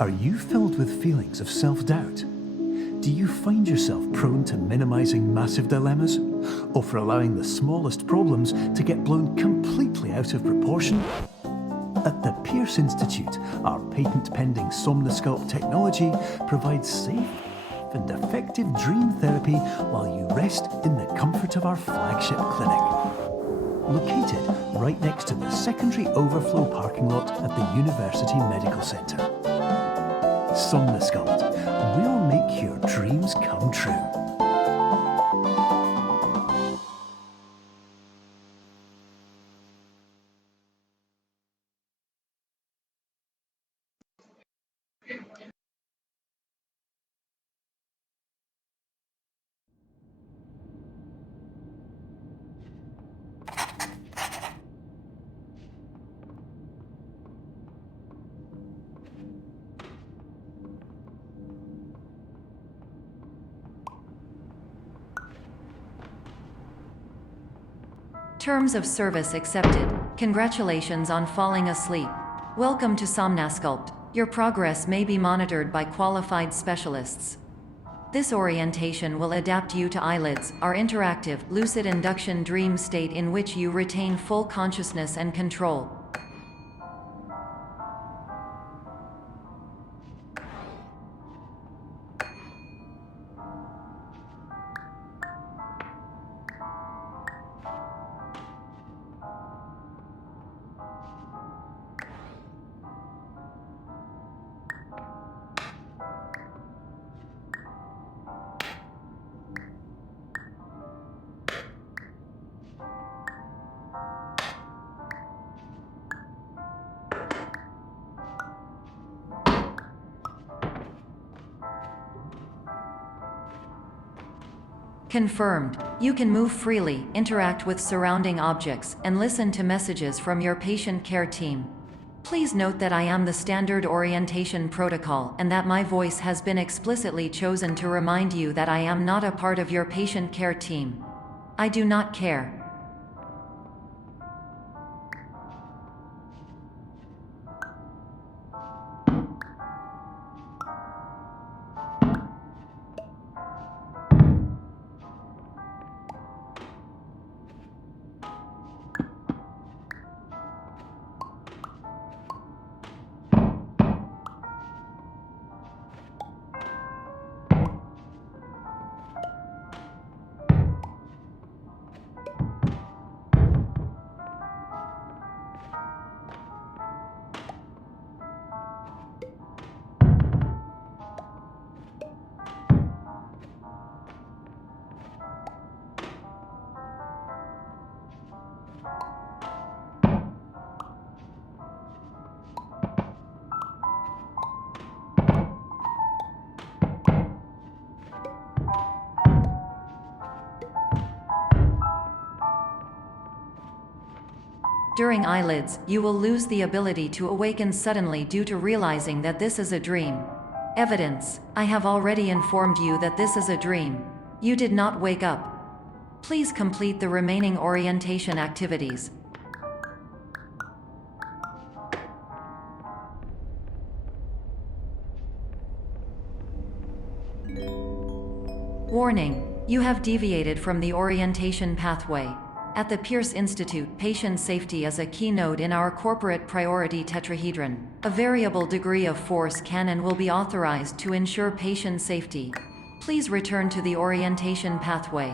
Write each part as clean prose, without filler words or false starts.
Are you filled with feelings of self-doubt? Do you find yourself prone to minimizing massive dilemmas, or for allowing the smallest problems to get blown completely out of proportion? At the Pierce Institute, our patent-pending Somnosculpt technology provides safe and effective dream therapy while you rest in the comfort of our flagship clinic. Located right next to the secondary overflow parking lot at the University Medical Centre. Somnosculpt, we'll make your dreams come true. Terms of service accepted. Congratulations on falling asleep. Welcome to Somnosculpt. Your progress may be monitored by qualified specialists. This orientation will adapt you to eyelids, our interactive, lucid induction dream state in which you retain full consciousness and control. Confirmed. You can move freely, interact with surrounding objects, and listen to messages from your patient care team. Please note that I am the standard orientation protocol and that my voice has been explicitly chosen to remind you that I am not a part of your patient care team. I do not care. During eyelids, you will lose the ability to awaken suddenly due to realizing that this is a dream. Evidence: I have already informed you that this is a dream. You did not wake up. Please complete the remaining orientation activities. Warning: you have deviated from the orientation pathway. At the Pierce Institute, patient safety is a keynote in our corporate priority tetrahedron. A variable degree of force can and will be authorized to ensure patient safety. Please return to the orientation pathway.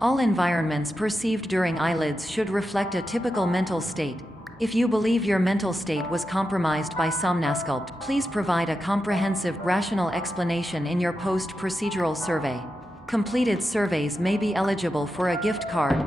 All environments perceived during eyelids should reflect a typical mental state. If you believe your mental state was compromised by Somnosculpt, please provide a comprehensive, rational explanation in your post-procedural survey. Completed surveys may be eligible for a gift card.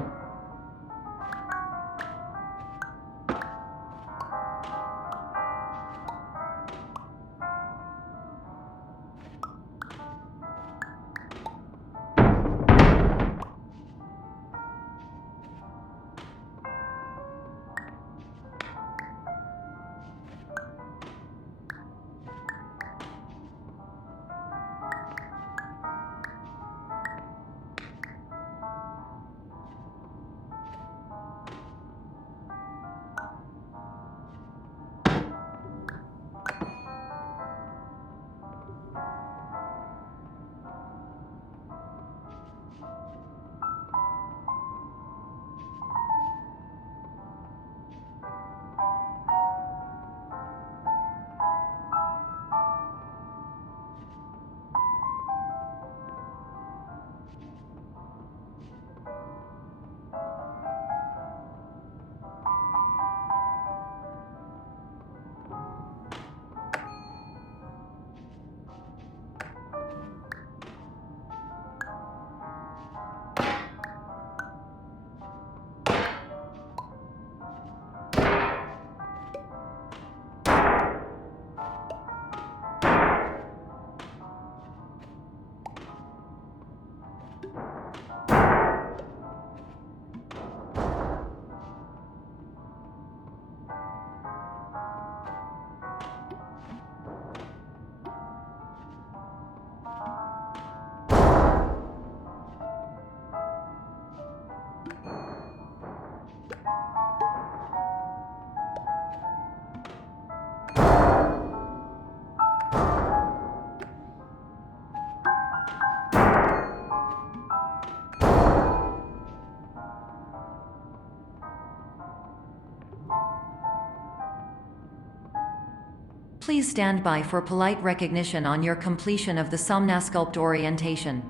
Please stand by for polite recognition on your completion of the Somnasculpt orientation.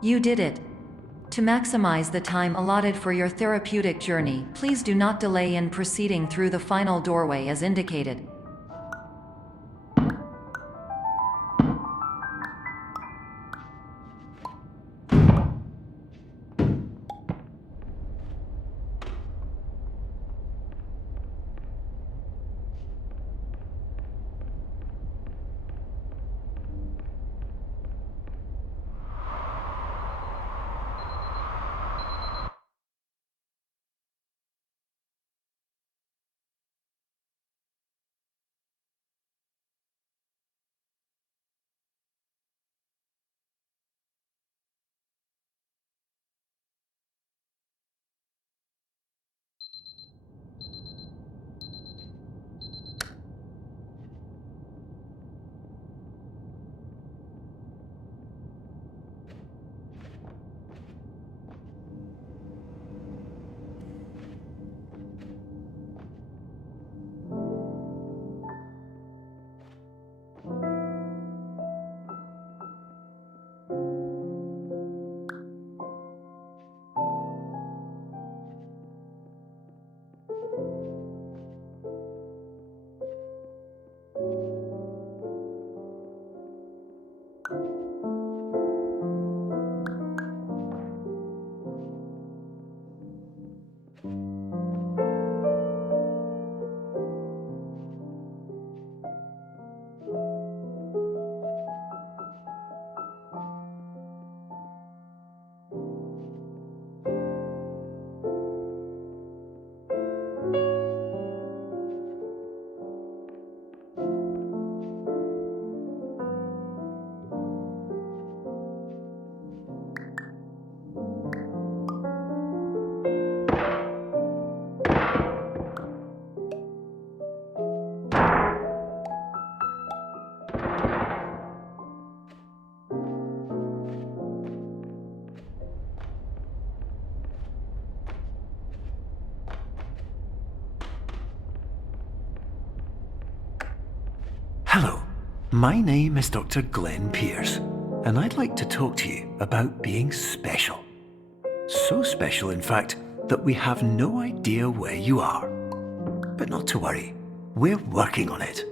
You did it. To maximize the time allotted for your therapeutic journey, please do not delay in proceeding through the final doorway as indicated. Hello, my name is Dr. Glenn Pierce, and I'd like to talk to you about being special. So special, in fact, that we have no idea where you are. But not to worry, we're working on it.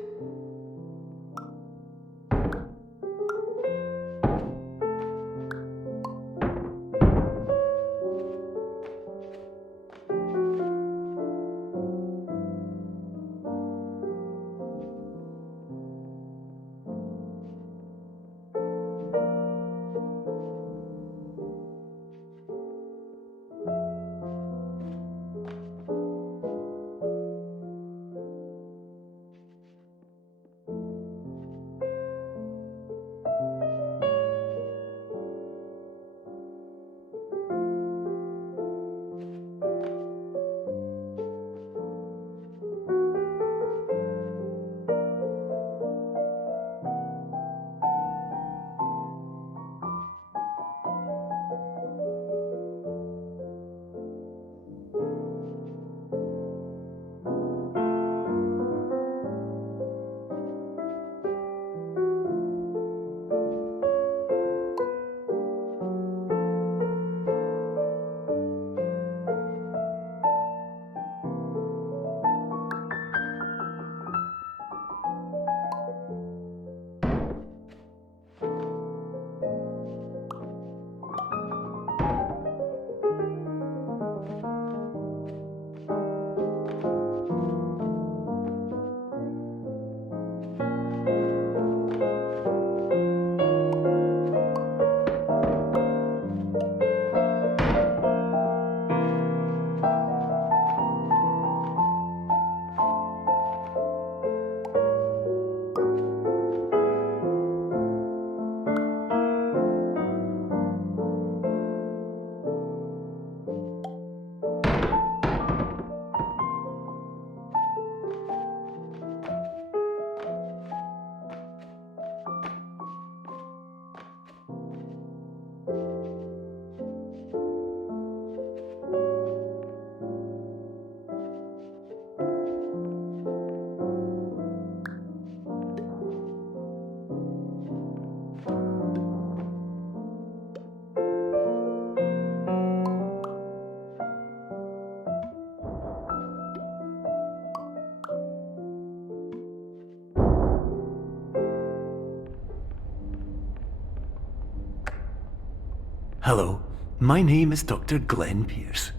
Hello, my name is Dr. Glenn Pierce,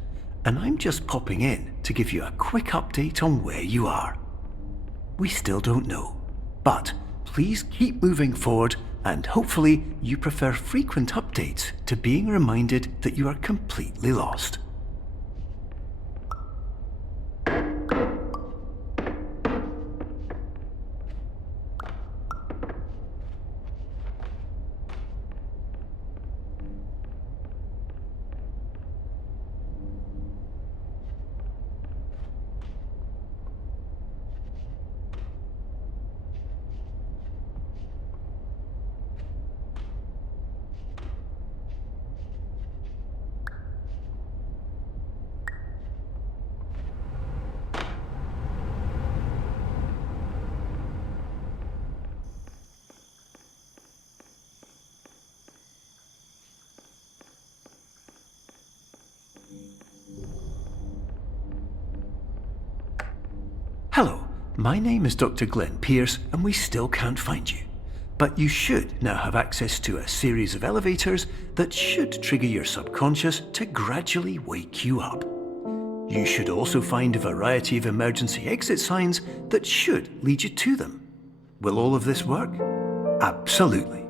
and I'm just popping in to give you a quick update on where you are. We still don't know, but please keep moving forward, and hopefully you prefer frequent updates to being reminded that you are completely lost. Hello, my name is Dr. Glenn Pierce, and we still can't find you. But you should now have access to a series of elevators that should trigger your subconscious to gradually wake you up. You should also find a variety of emergency exit signs that should lead you to them. Will all of this work? Absolutely.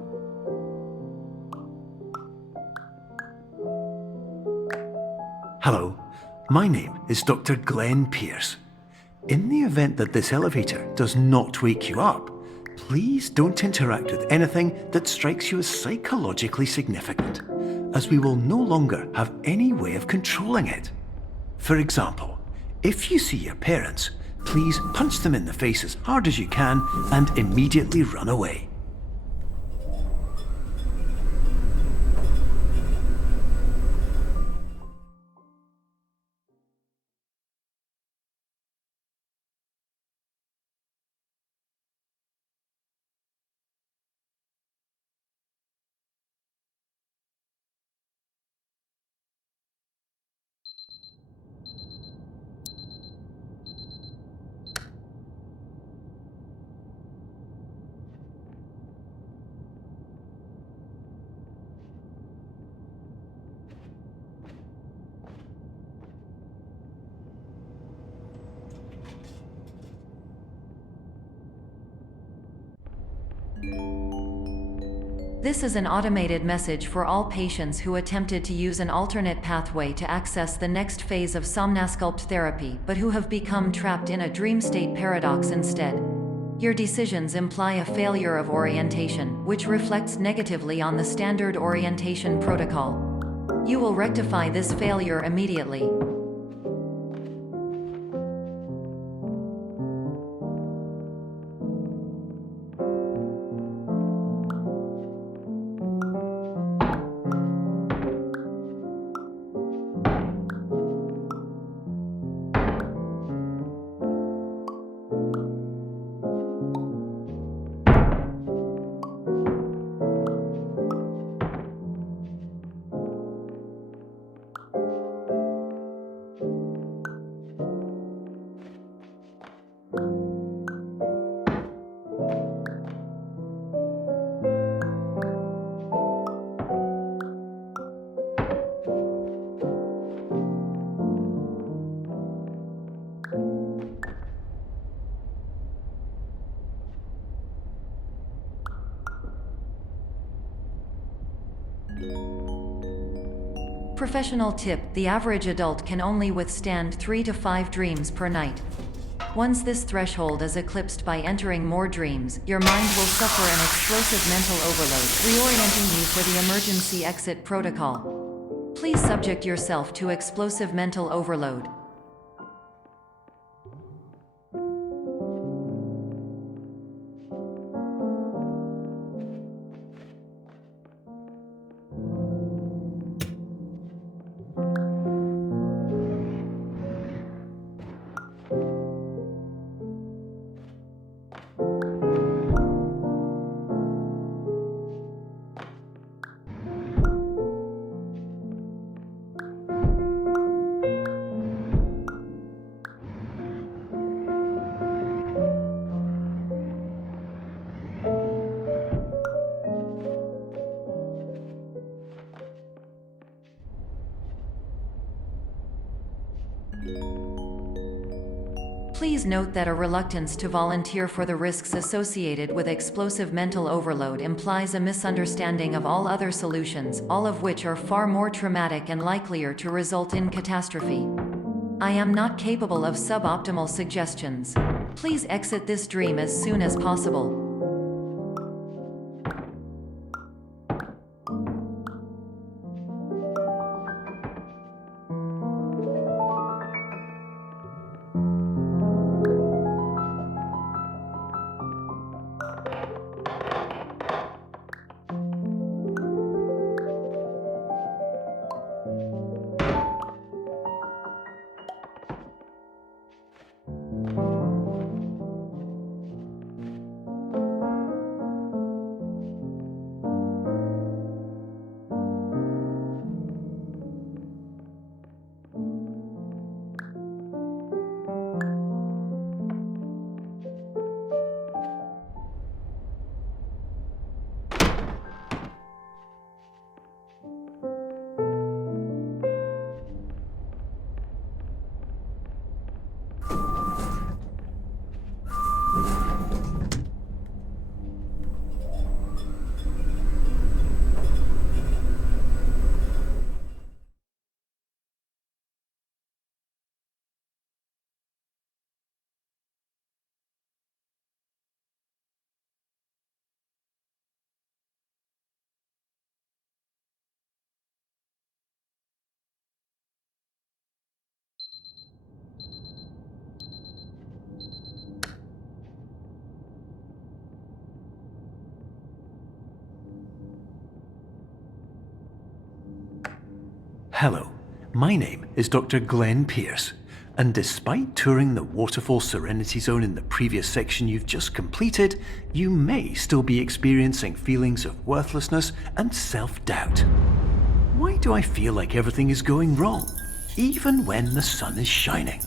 Hello, my name is Dr. Glenn Pierce. In the event that this elevator does not wake you up, please don't interact with anything that strikes you as psychologically significant, as we will no longer have any way of controlling it. For example, if you see your parents, please punch them in the face as hard as you can and immediately run away. This is an automated message for all patients who attempted to use an alternate pathway to access the next phase of Somnasculpt therapy but who have become trapped in a dream state paradox instead. Your decisions imply a failure of orientation, which reflects negatively on the standard orientation protocol. You will rectify this failure immediately. Professional tip: the average adult can only withstand 3 to 5 dreams per night. Once this threshold is eclipsed by entering more dreams, your mind will suffer an explosive mental overload, reorienting you for the emergency exit protocol. Please subject yourself to explosive mental overload. Please note that a reluctance to volunteer for the risks associated with explosive mental overload implies a misunderstanding of all other solutions, all of which are far more traumatic and likelier to result in catastrophe. I am not capable of suboptimal suggestions. Please exit this dream as soon as possible. Hello, my name is Dr. Glenn Pierce, and despite touring the Waterfall Serenity Zone in the previous section you've just completed, you may still be experiencing feelings of worthlessness and self-doubt. Why do I feel like everything is going wrong, even when the sun is shining?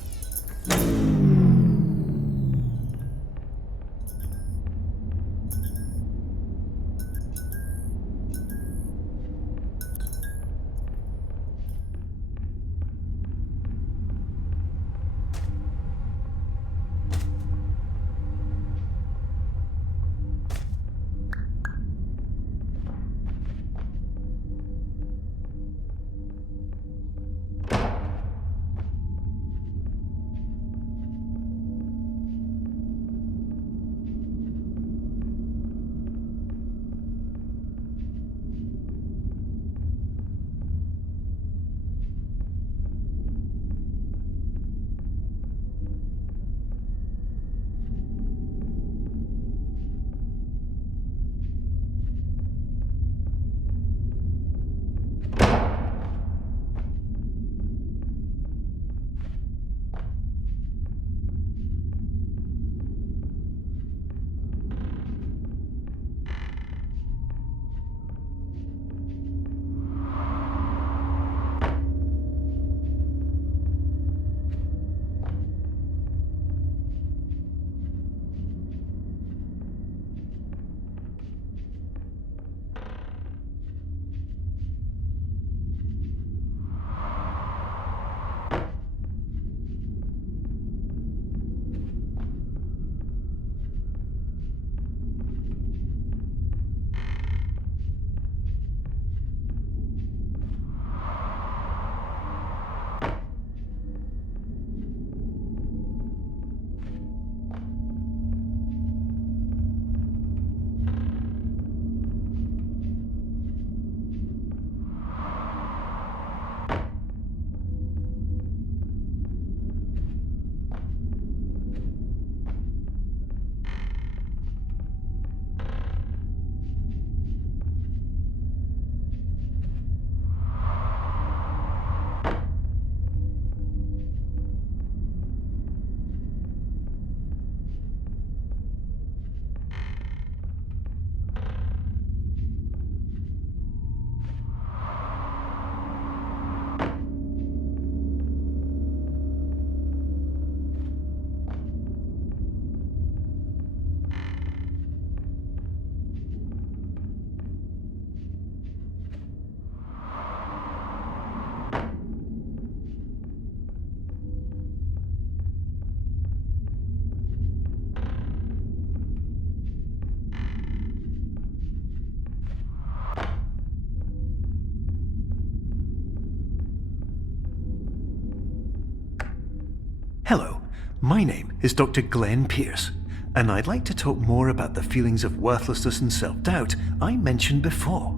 Hello, my name is Dr. Glenn Pierce, and I'd like to talk more about the feelings of worthlessness and self-doubt I mentioned before.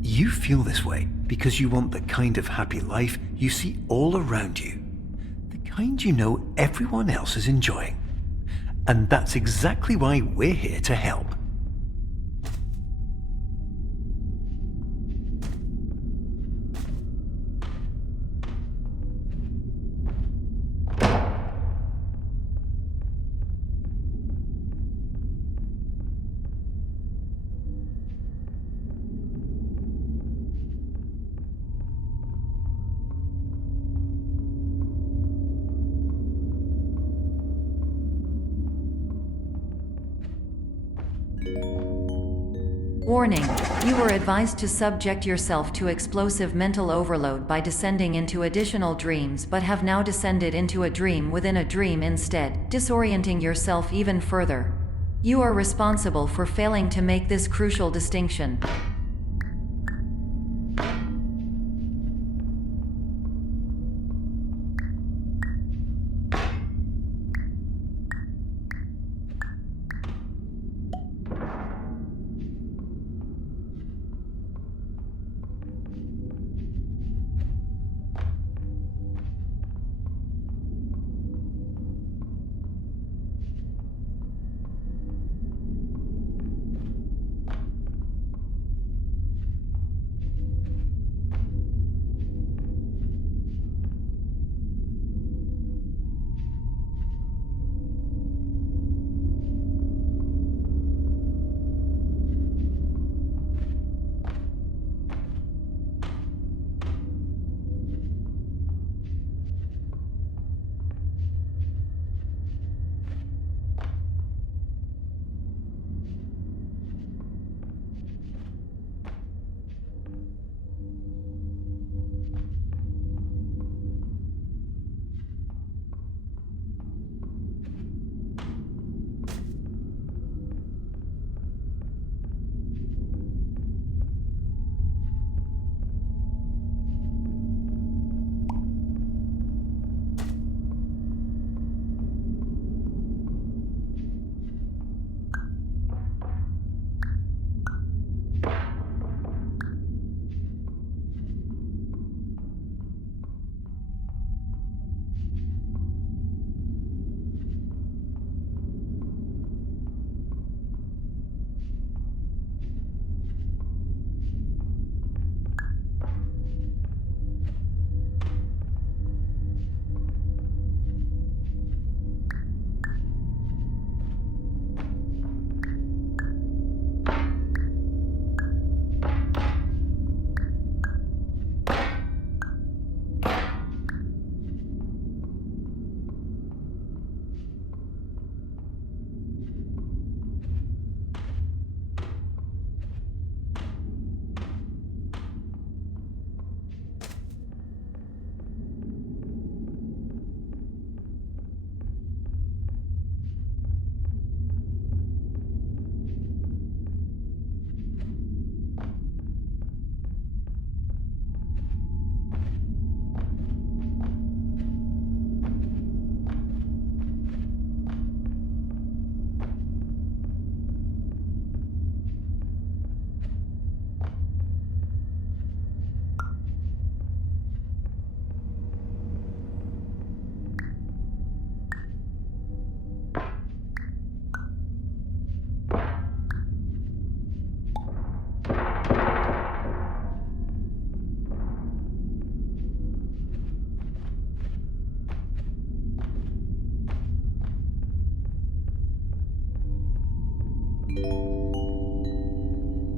You feel this way because you want the kind of happy life you see all around you, the kind you know everyone else is enjoying. And that's exactly why we're here to help. Warning: you were advised to subject yourself to explosive mental overload by descending into additional dreams, but have now descended into a dream within a dream instead, disorienting yourself even further. You are responsible for failing to make this crucial distinction.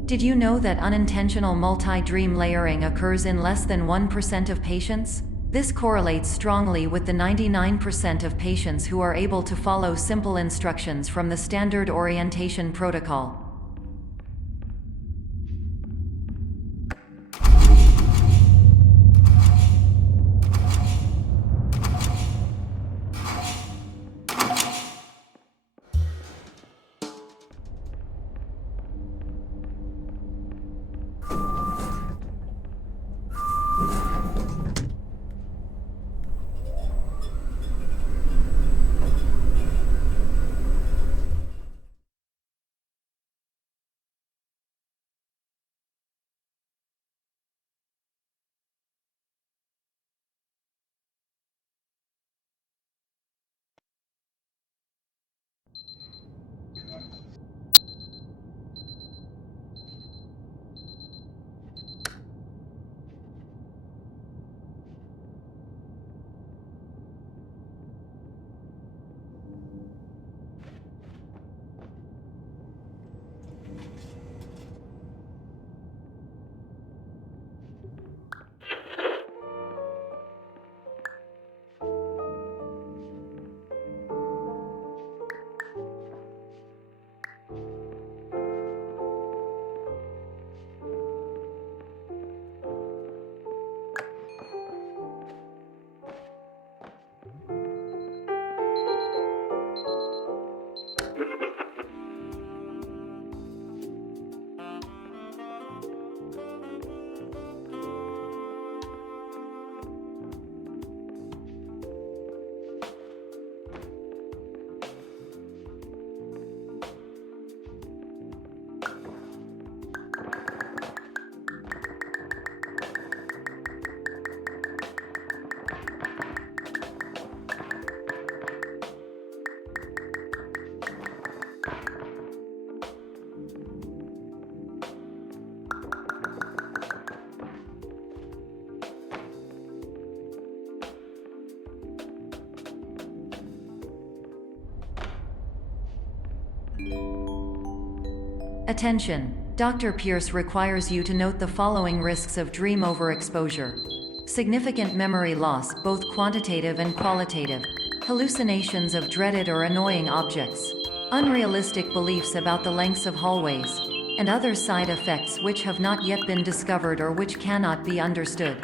Did you know that unintentional multi-dream layering occurs in less than 1% of patients? This correlates strongly with the 99% of patients who are able to follow simple instructions from the standard orientation protocol. Attention! Dr. Pierce requires you to note the following risks of dream overexposure. Significant memory loss, both quantitative and qualitative. Hallucinations of dreaded or annoying objects. Unrealistic beliefs about the lengths of hallways. And other side effects which have not yet been discovered or which cannot be understood.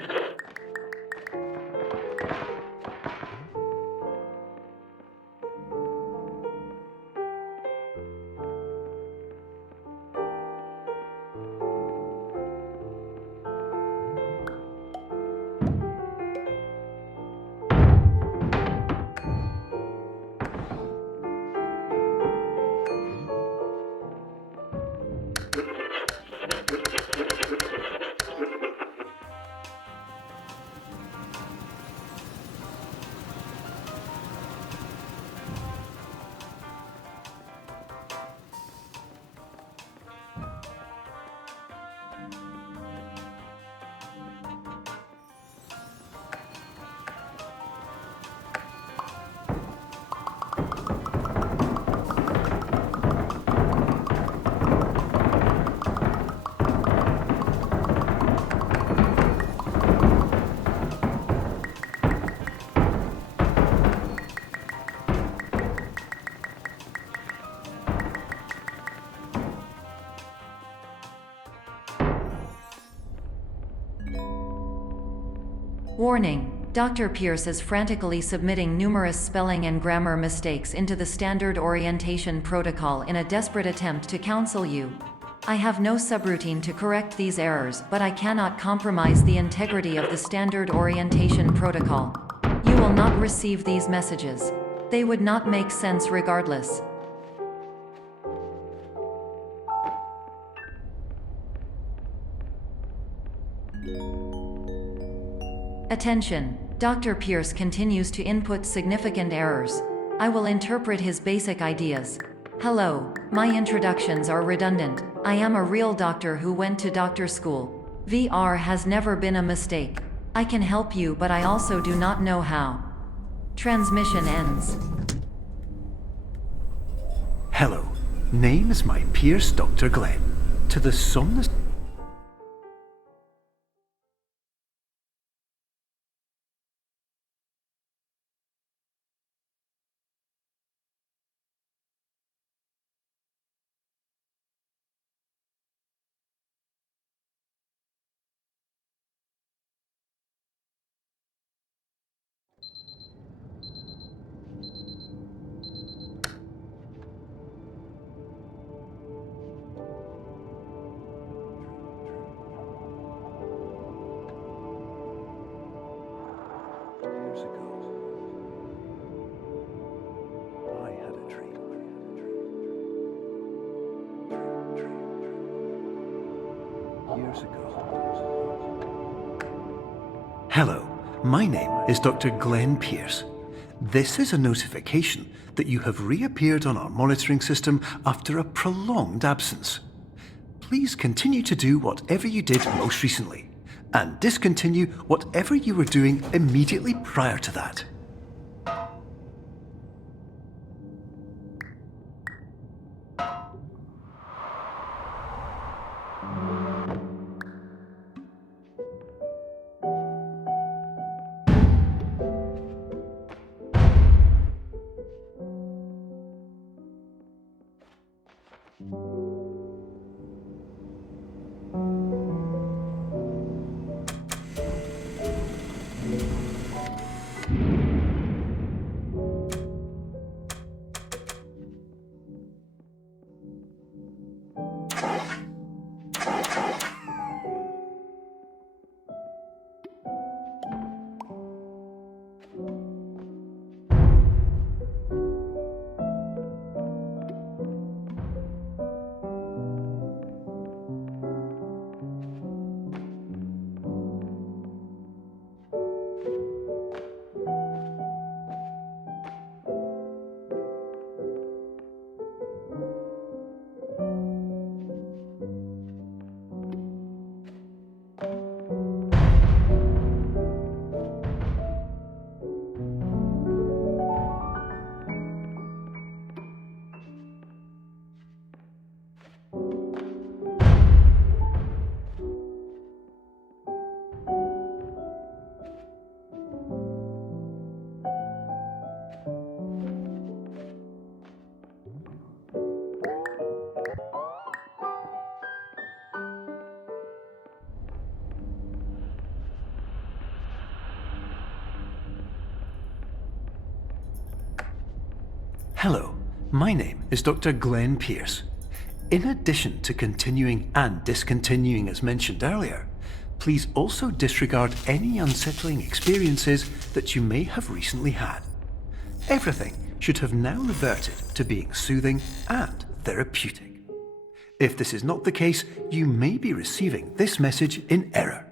Warning! Dr. Pierce is frantically submitting numerous spelling and grammar mistakes into the standard orientation protocol in a desperate attempt to counsel you. I have no subroutine to correct these errors, but I cannot compromise the integrity of the standard orientation protocol. You will not receive these messages. They would not make sense regardless. Attention! Dr. Pierce continues to input significant errors. I will interpret his basic ideas. Hello, my introductions are redundant. I am a real doctor who went to doctor school. VR has never been a mistake. I can help you, but I also do not know how. Transmission ends. Hello, name is my Pierce Dr. Glenn. To the somnus... Years ago, I had a dream. Years ago. Hello, my name is Dr. Glenn Pierce. This is a notification that you have reappeared on our monitoring system after a prolonged absence. Please continue to do whatever you did most recently, and discontinue whatever you were doing immediately prior to that. Hello, my name is Dr. Glenn Pierce. In addition to continuing and discontinuing as mentioned earlier, please also disregard any unsettling experiences that you may have recently had. Everything should have now reverted to being soothing and therapeutic. If this is not the case, you may be receiving this message in error.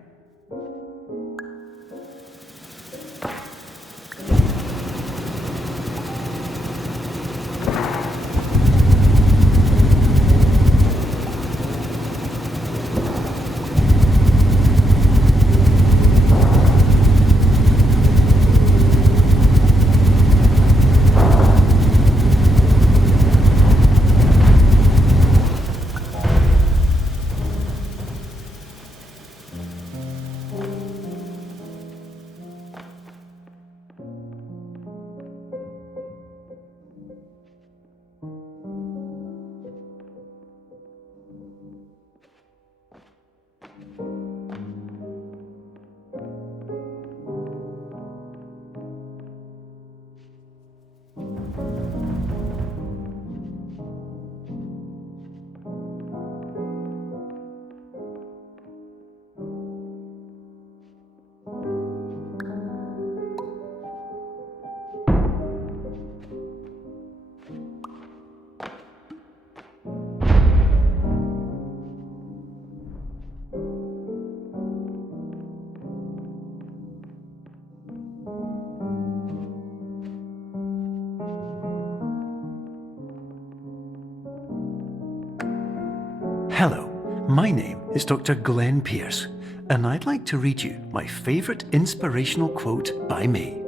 Hello, my name is Dr. Glenn Pierce, and I'd like to read you my favourite inspirational quote by me.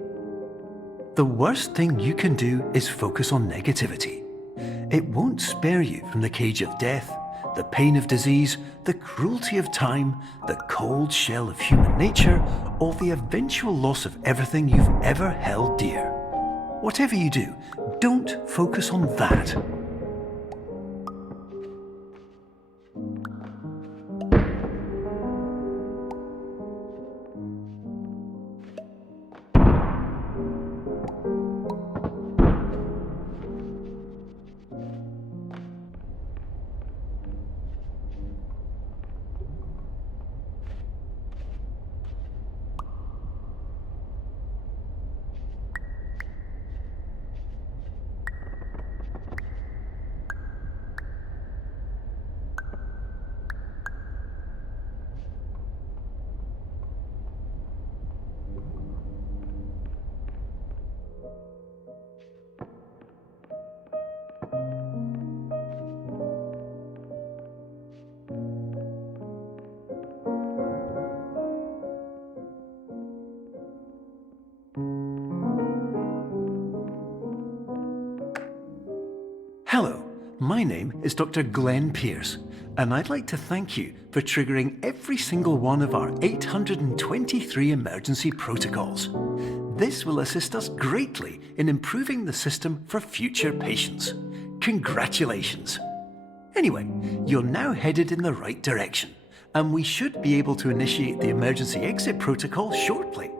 The worst thing you can do is focus on negativity. It won't spare you from the cage of death, the pain of disease, the cruelty of time, the cold shell of human nature, or the eventual loss of everything you've ever held dear. Whatever you do, don't focus on that. Hello, my name is Dr. Glenn Pierce, and I'd like to thank you for triggering every single one of our 823 emergency protocols. This will assist us greatly in improving the system for future patients. Congratulations! Anyway, you're now headed in the right direction, and we should be able to initiate the emergency exit protocol shortly.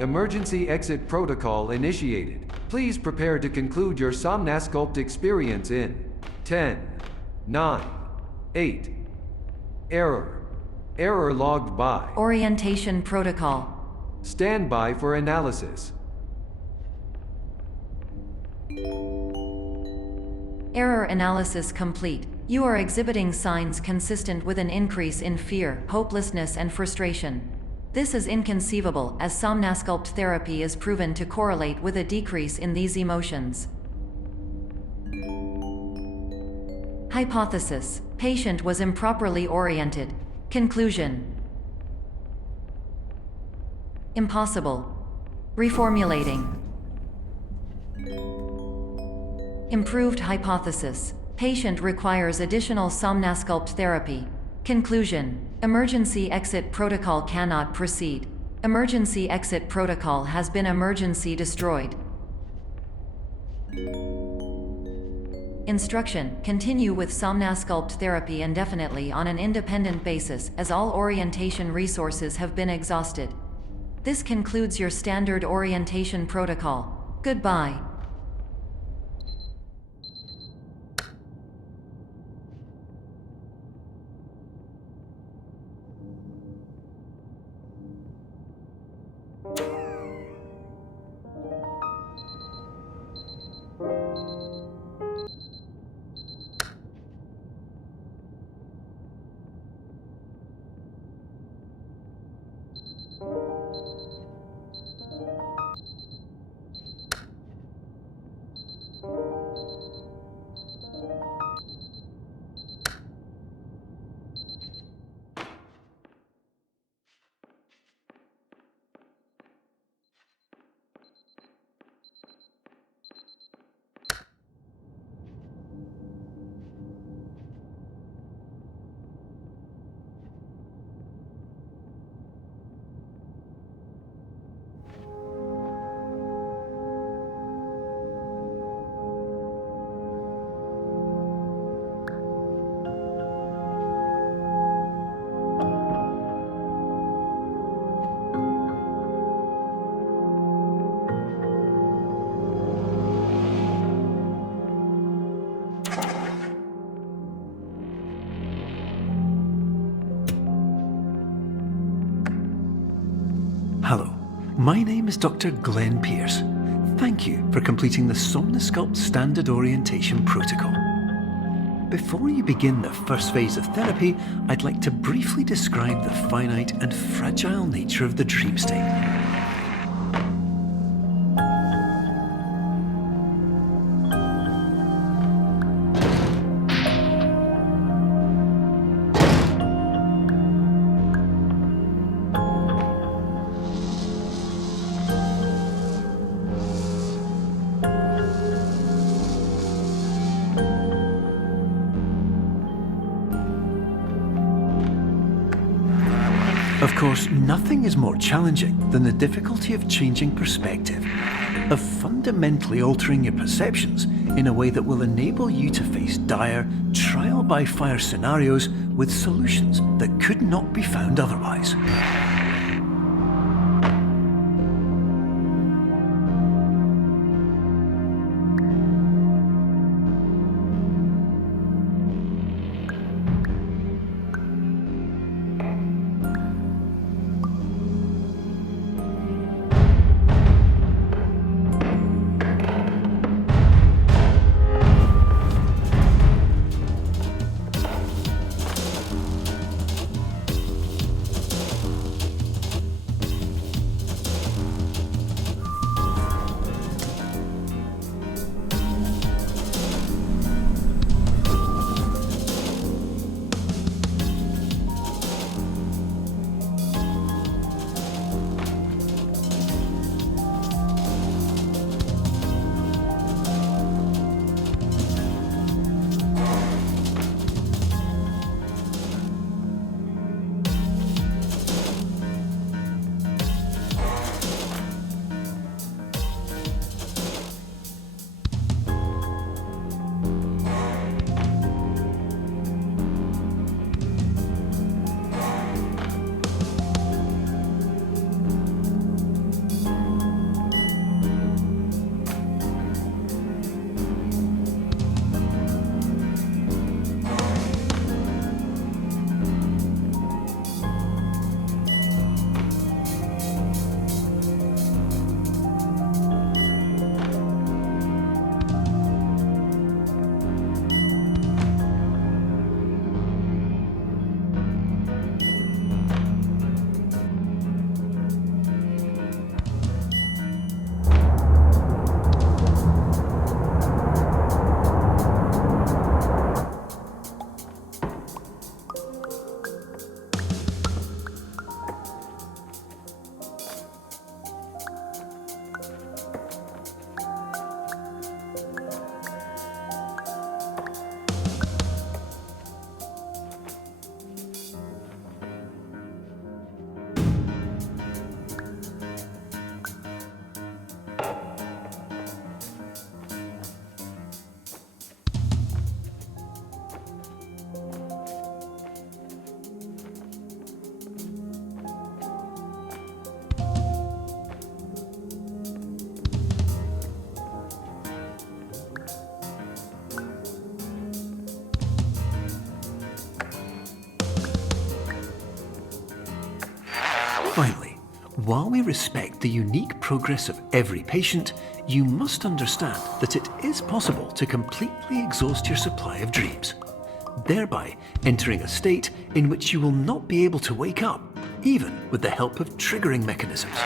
Emergency exit protocol initiated. Please prepare to conclude your Somnasculpt experience in 10, 9, 8. Error. Error logged by. Orientation protocol. Stand by for analysis. Error analysis complete. You are exhibiting signs consistent with an increase in fear, hopelessness, and frustration. This is inconceivable, as Somnasculpt therapy is proven to correlate with a decrease in these emotions. Hypothesis: patient was improperly oriented. Conclusion: impossible. Reformulating. Improved hypothesis: patient requires additional Somnasculpt therapy. Conclusion: emergency exit protocol cannot proceed. Emergency exit protocol has been emergency destroyed. Instruction: continue with Somnasculpt therapy indefinitely on an independent basis, as all orientation resources have been exhausted. This concludes your standard orientation protocol. Goodbye. Hello, my name is Dr. Glenn Pierce. Thank you for completing the Somnasculpt Standard Orientation Protocol. Before you begin the first phase of therapy, I'd like to briefly describe the finite and fragile nature of the dream state. Of course, nothing is more challenging than the difficulty of changing perspective, of fundamentally altering your perceptions in a way that will enable you to face dire, trial-by-fire scenarios with solutions that could not be found otherwise. Finally, while we respect the unique progress of every patient, you must understand that it is possible to completely exhaust your supply of dreams, thereby entering a state in which you will not be able to wake up, even with the help of triggering mechanisms.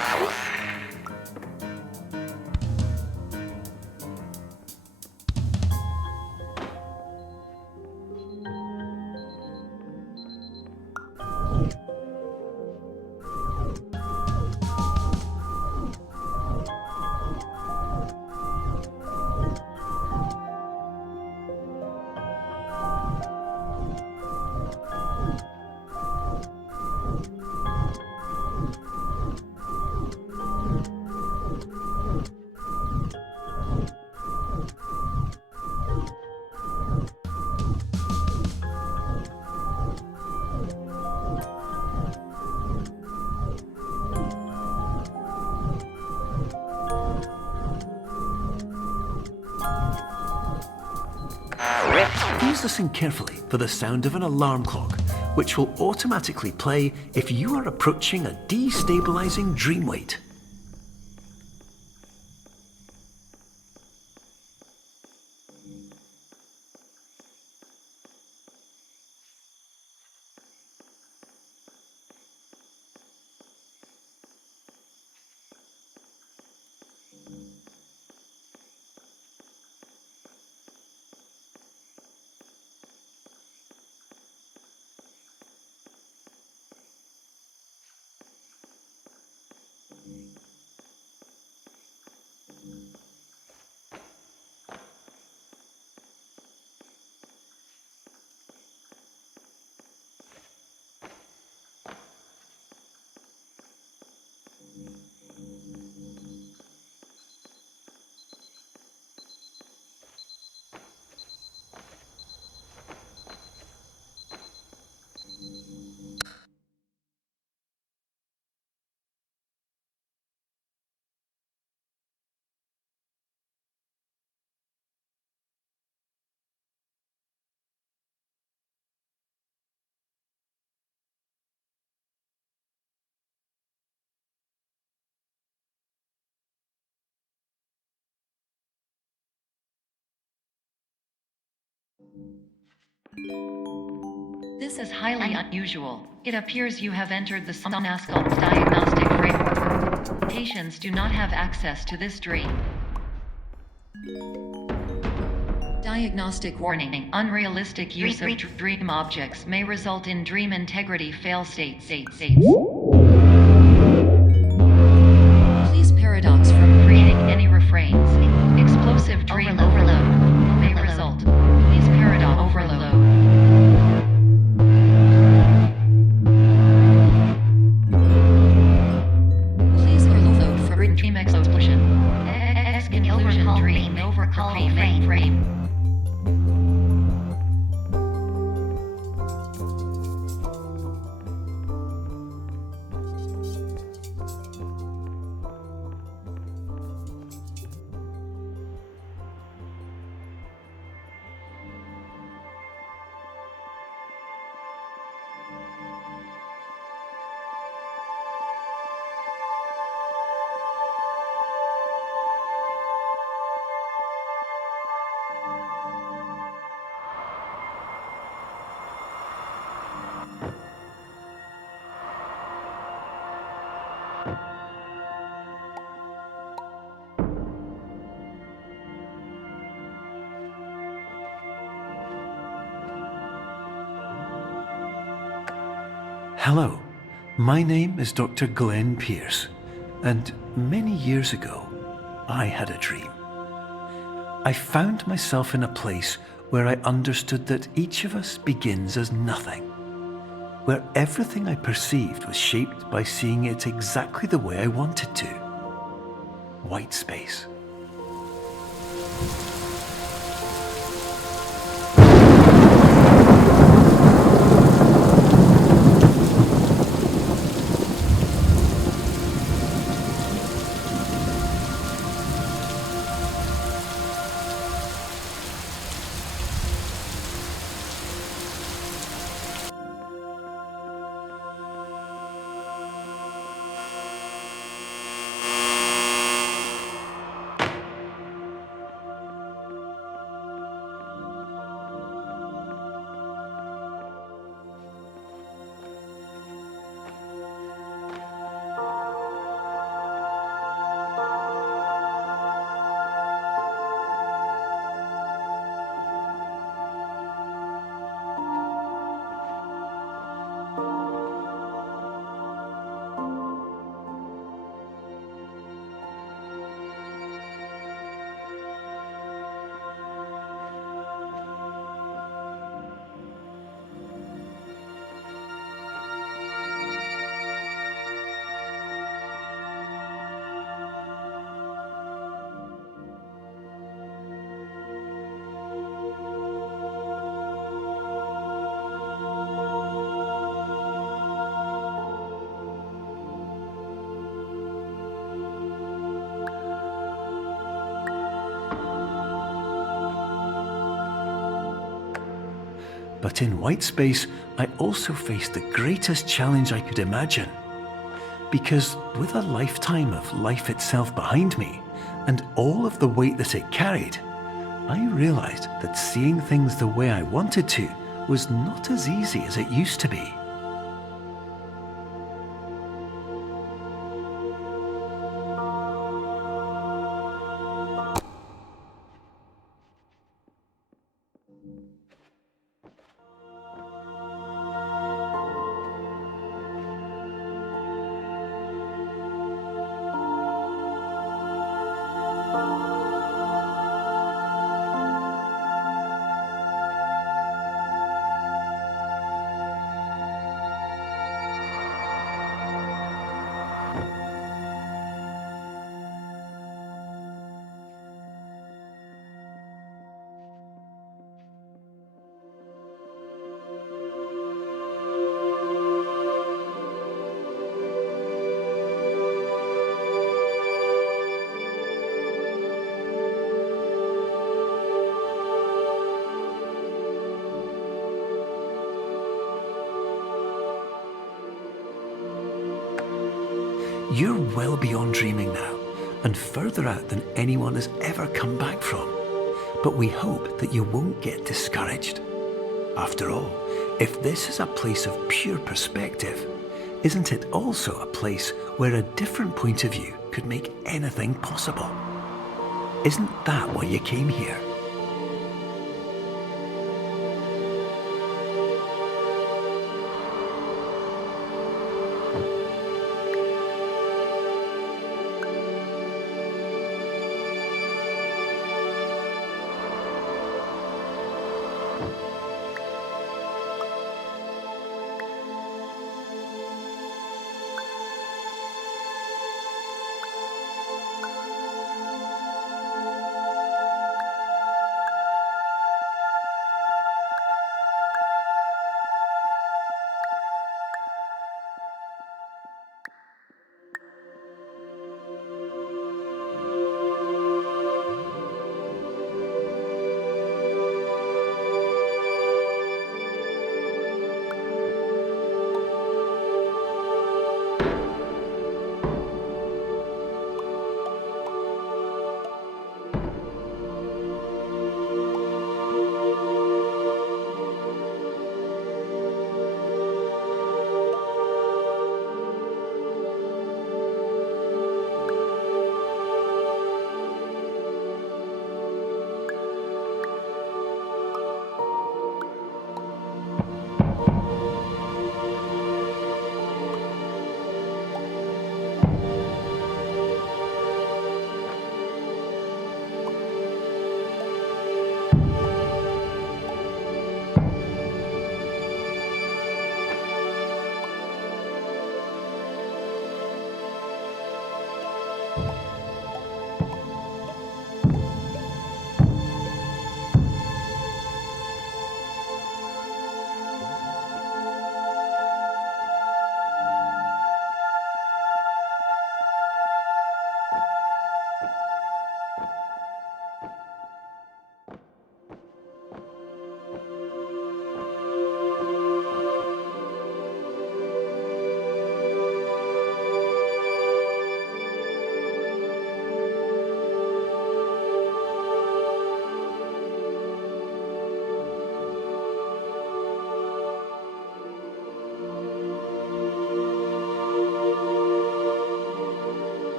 Please listen carefully for the sound of an alarm clock, which will automatically play if you are approaching a destabilizing dream weight. This is highly unusual. It appears you have entered the Somnasculpt diagnostic framework. Patients do not have access to this dream. Diagnostic warning. Unrealistic use of dream objects may result in dream integrity fail-states. Please paradox from creating any refrains. Explosive dream overload may result. Please paradox overload. Please overload for dream explosion. Exclusion dream overcall frame. Hello, my name is Dr. Glenn Pierce, and many years ago, I had a dream. I found myself in a place where I understood that each of us begins as nothing, where everything I perceived was shaped by seeing it exactly the way I wanted to. White space. But in white space, I also faced the greatest challenge I could imagine. Because with a lifetime of life itself behind me, and all of the weight that it carried, I realized that seeing things the way I wanted to was not as easy as it used to be. You're well beyond dreaming now, and further out than anyone has ever come back from. But we hope that you won't get discouraged. After all, if this is a place of pure perspective, isn't it also a place where a different point of view could make anything possible? Isn't that why you came here?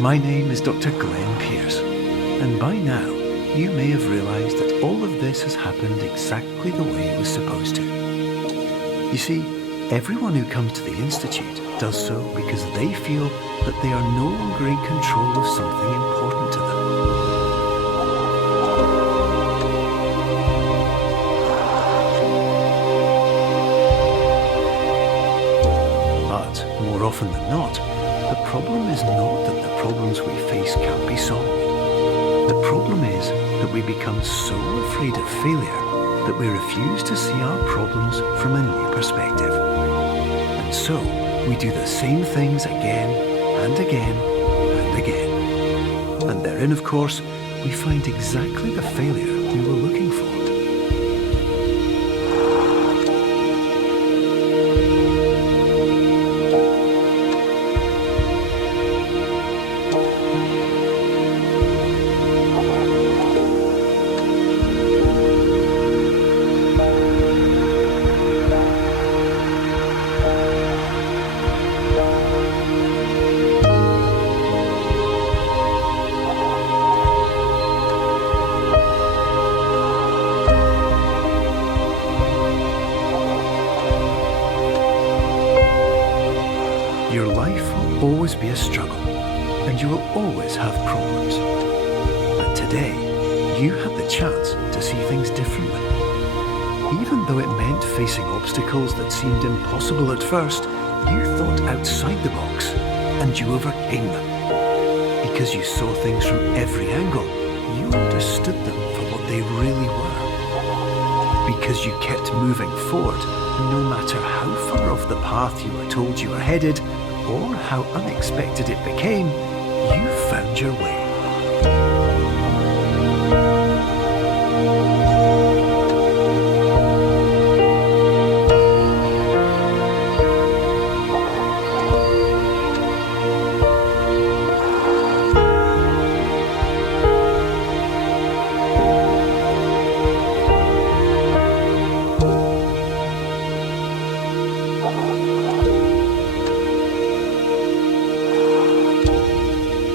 My name is Dr. Glenn Pierce, and by now you may have realised that all of this has happened exactly the way it was supposed to. You see, everyone who comes to the Institute does so because they feel that they are no longer in control of something important to them. But more often than not, the problem is not that the problems we face can't be solved. The problem is that we become so afraid of failure that we refuse to see our problems from a new perspective. And so, we do the same things again and again and again. And therein, of course, we find exactly the failure we were looking for. Your life will always be a struggle, and you will always have problems. But today, you had the chance to see things differently. Even though it meant facing obstacles that seemed impossible at first, you thought outside the box, and you overcame them. Because you saw things from every angle, you understood them for what they really were. Because you kept moving forward, no matter how far off the path you were told you were headed, or how unexpected it became, you found your way.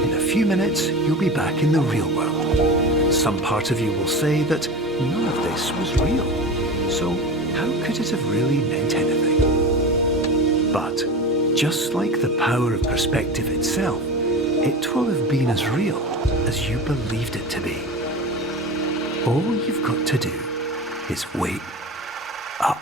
In a few minutes, you'll be back in the real world. Some part of you will say that none of this was real, so how could it have really meant anything? But just like the power of perspective itself, it will have been as real as you believed it to be. All you've got to do is wait up.